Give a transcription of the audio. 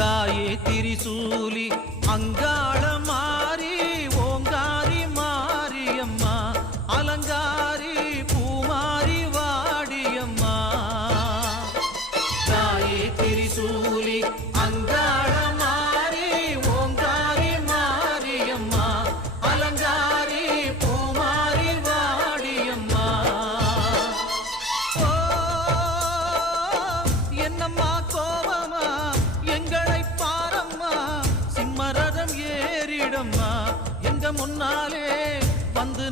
தாயே திரிசூலி அங்காள மாறி ஓங்காரி மாரியம்மா அலங்காரி பூமாரி வாடியம்மா தாயே திரிசூலி அங்காள மாறி ஓங்காரி மாரியம்மா அலங்காரி பூமாரி வாடியம்மா ஓ என்னம்மா கோபமா எங்களை பாரம்மா சிம்மரதம் ஏறிடம்மா எங்க முன்னாலே வந்து